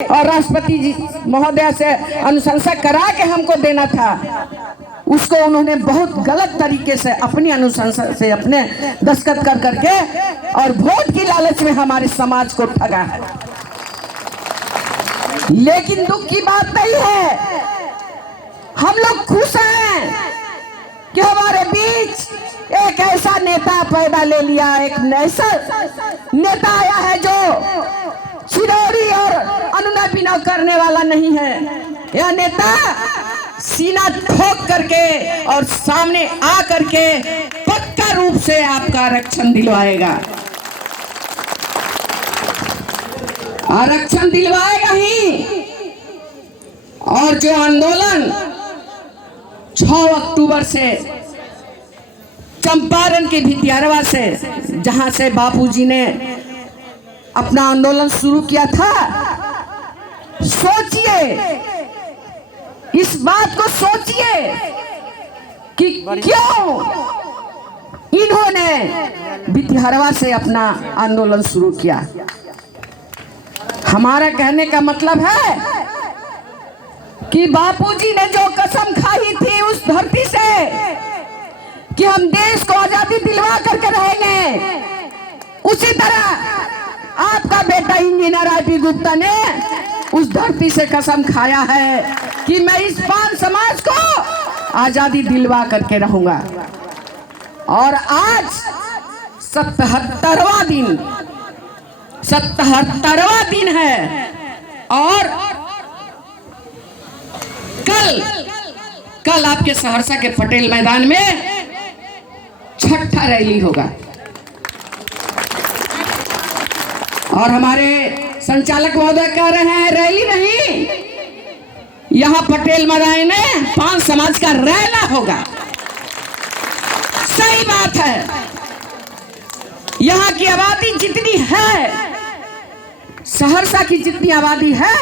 और राष्ट्रपति जी महोदय से अनुशंसा करा के हमको देना था, उसको उन्होंने बहुत गलत तरीके से अपनी अनुशंसा से अपने दस्तखत कर करके और वोट की लालच में हमारे समाज को ठगा है। लेकिन दुख की बात नहीं है, हम लोग खुश हैं कि हमारे बीच एक ऐसा नेता पैदा ले लिया, एक ऐसा नेता आया है जो चिरौरी और अनुनय विनय करने वाला नहीं है। यह नेता सीना ठोक करके और सामने आ करके पक्का रूप से आपका आरक्षण दिलवाएगा, आरक्षण दिलवाएगा ही। और जो आंदोलन 6 अक्टूबर से चंपारण के भितियारवा से, जहां से बापूजी ने अपना आंदोलन शुरू किया था, सोचिए, इस बात को सोचिए कि क्यों इन्होंने भितियारवा से अपना आंदोलन शुरू किया। हमारा कहने का मतलब है कि बापूजी ने जो कसम खाई थी उस धरती से कि हम देश को आजादी दिलवा करके रहेंगे, उसी तरह आपका बेटा इंजीनियर आरपी गुप्ता ने उस धरती से कसम खाया है कि मैं इस पान समाज को आजादी दिलवा करके रहूंगा। और आज 77वां दिन है और कल आपके सहरसा के पटेल मैदान में 6ठा रैली होगा। और हमारे संचालक महोदय कह रहे हैं रैली नहीं, यहाँ पटेल मैदान में पान समाज का रैला होगा। सही बात है, यहाँ की आबादी जितनी है, सहरसा की जितनी आबादी है,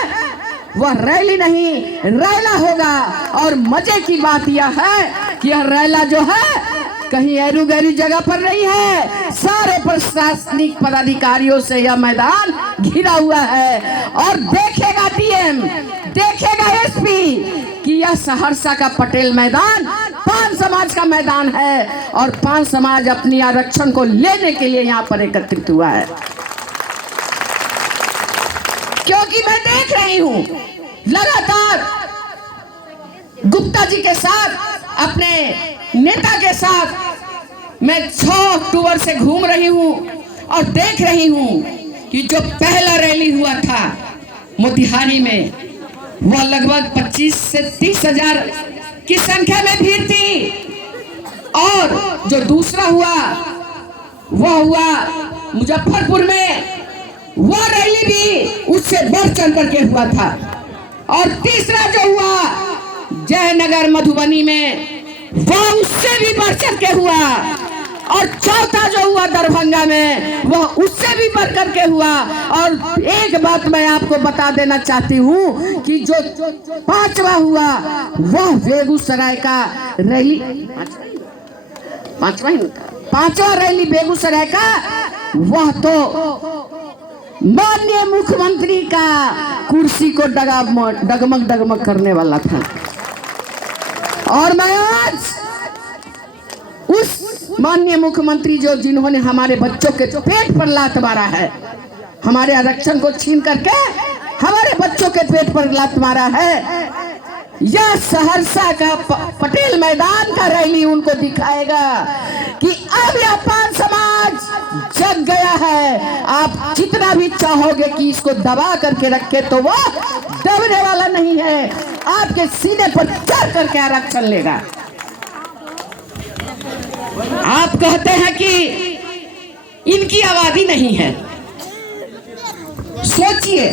वह रैली नहीं रैला होगा। और मजे की बात यह है कि यह रैला जो है कहीं ऐरू गैरू जगह पर नहीं है, सारे प्रशासनिक पदाधिकारियों से यह मैदान घिरा हुआ है। और देखेगा डीएम, देखेगा एसपी कि यह सहरसा का पटेल मैदान पान समाज का मैदान है और पान समाज अपनी आरक्षण को लेने के लिए यहाँ पर एकत्रित हुआ है। क्योंकि मैं देख रही हूँ लगातार गुप्ता जी के साथ, अपने नेता के साथ मैं 6 अक्टूबर से घूम रही हूँ और देख रही हूँ कि जो पहला रैली हुआ था मोतिहारी में, वह लगभग 25 से 30 हजार की संख्या में भीड़ थी। और जो दूसरा हुआ वह हुआ मुजफ्फरपुर में, वह रैली भी उससे बढ़ चढ़ करके हुआ था। और तीसरा जो हुआ जयनगर मधुबनी में, वह उससे भी बढ़ चढ़ के हुआ। और चौथा जो हुआ दरभंगा में, वह उससे भी बढ़ कर के हुआ। और एक बात मैं आपको बता देना चाहती हूँ कि जो 5वां हुआ वह बेगूसराय का रैली, 5वां रैली बेगूसराय का, वह तो माननीय मुख्यमंत्री का कुर्सी को डगमग करने वाला था। और मैं आज उस माननीय मुख्यमंत्री जिन्होंने हमारे बच्चों के पेट पर लात मारा है, हमारे आरक्षण को छीन करके हमारे बच्चों के पेट पर लात मारा है, यह सहरसा का पटेल मैदान का रैली उनको दिखाएगा कि अब यह पान समाज जग गया है। आप जितना भी चाहोगे कि इसको दबा करके रखे तो वह दबने वाला नहीं है, आपके सीने पर चढ़ करके आरक्षण लेगा। आप कहते हैं कि इनकी आबादी नहीं है, सोचिए,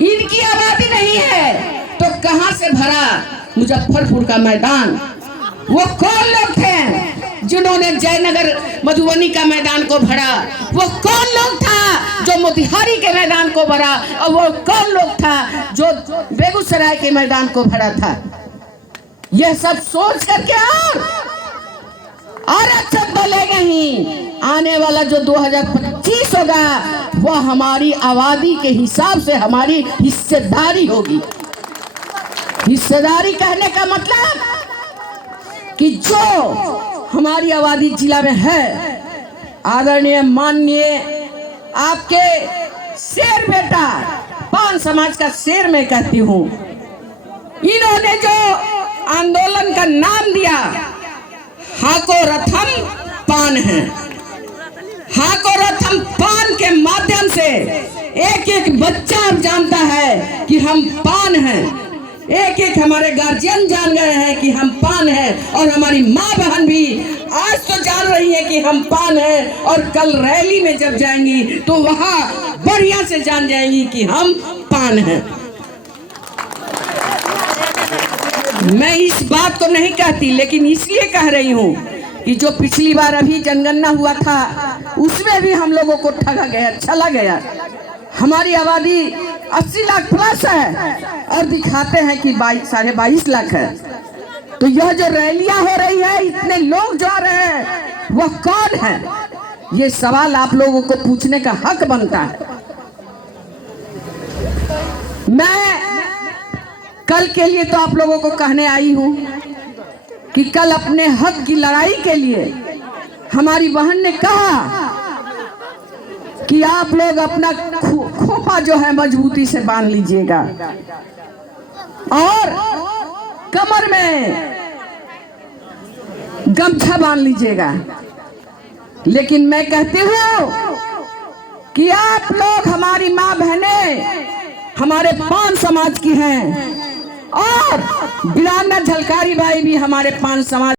इनकी आबादी नहीं है तो कहां से भरा मुजफ्फरपुर का मैदान? वो कौन लोग थे जिन्होंने जयनगर मधुबनी का मैदान को भरा? वो कौन लोग था जो मोतिहारी के मैदान को भरा? और वो कौन लोग था जो बेगूसराय के मैदान को भरा था? यह सब सोच करके आरक्षण बोलेंगे ही। आने वाला जो 2025 होगा वह हमारी आबादी के हिसाब से हमारी हिस्सेदारी होगी। हिस्सेदारी कहने का मतलब कि जो हमारी आबादी जिला में है, आदरणीय माननीय आपके शेर बेटा, पान समाज का शेर मैं कहती हूँ, इन्होंने जो आंदोलन का नाम दिया हाको रथम पान है। हाको रथम पान के माध्यम से एक एक बच्चा अब जानता है कि हम पान हैं। एक एक हमारे गार्जियन जान गए हैं कि हम पान हैं, और हमारी माँ बहन भी आज तो जान रही है कि हम पान हैं, और कल रैली में जब जाएंगी तो वहाँ बढ़िया से जान जाएंगी कि हम पान हैं। मैं इस बात को नहीं कहती, लेकिन इसलिए कह रही हूँ कि जो पिछली बार अभी जनगणना हुआ था उसमें भी हम लोगों को ठगा गया, छला गया। हमारी आबादी 80 लाख प्लस है और दिखाते हैं कि 22.5 लाख है। तो यह जो रैलियां हो रही है, इतने लोग जा रहे हैं, वह कौन है? ये सवाल आप लोगों को पूछने का हक बनता है। मैं कल के लिए तो आप लोगों को कहने आई हूं कि कल अपने हक की लड़ाई के लिए हमारी बहन ने कहा कि आप लोग अपना खोपा जो है मजबूती से बांध लीजिएगा और कमर में गमछा बांध लीजिएगा। लेकिन मैं कहती हूँ कि आप लोग, हमारी माँ बहनें हमारे पान समाज की हैं, और वीरांगना झलकारी बाई भी हमारे पान समाज